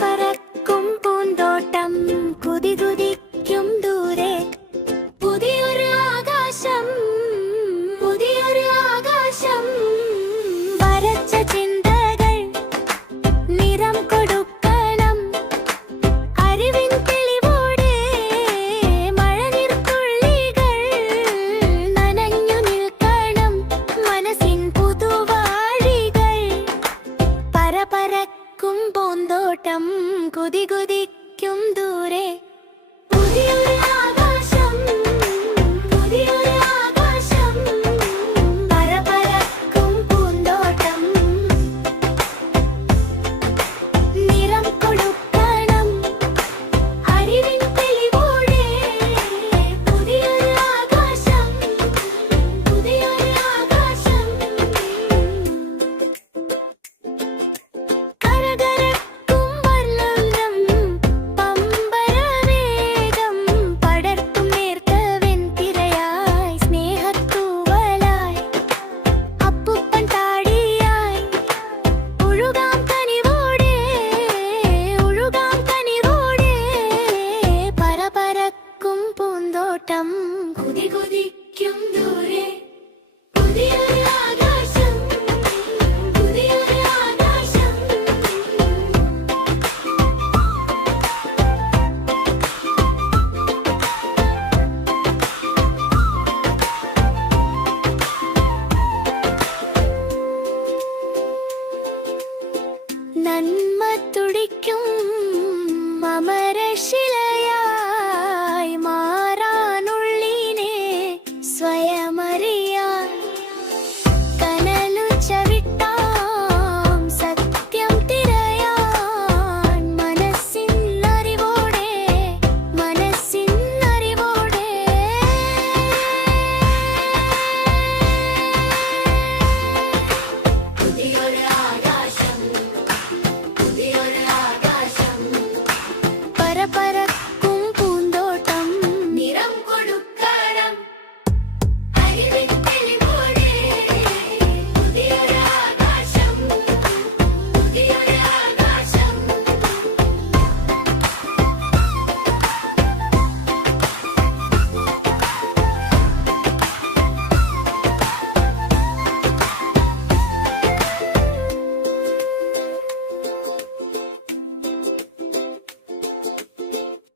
പറക്കും പൂന്തോട്ടം കുതികുതിക്കും ദൂരെ പുതിയൊരു ആകാശം വരച്ച ചിന്തകൾ നിറം കൊടുക്കണം അറിവിൻ തെളിവോടെ മഴനീർത്തുള്ളികൾ നനഞ്ഞു നിൽക്കണം മനസ്സിൻ പുതുവാഴികൾ പറക്കും പൂന്തോട്ടം കുതികുതിക്കും ദൂരെ പുതിയൊരു ആകാശം പറക്കും പൂന്തോട്ടം നിറം കൊടുക്കണം അറിവിൻ തെളിവോടെ പുതിയൊരു ആകാശം കരകരക്കും വർണ്ണം പമ്പരവേഗം പടർത്തും നേർത്ത വെൺതിരയായി സ്നേഹത്തൂവലായി അപ്പുപ്പൻ താടിയായി ഒഴുകാം കനിവോടെ പറക്കും പൂന്തോട്ടം കുതികുതിക്കും ദൂരെ പുതിയൊരു ആകാശം നന്മ തുടിക്കും അമരശിലയായി മാറാനുള്ളിനെ സ്വയമറി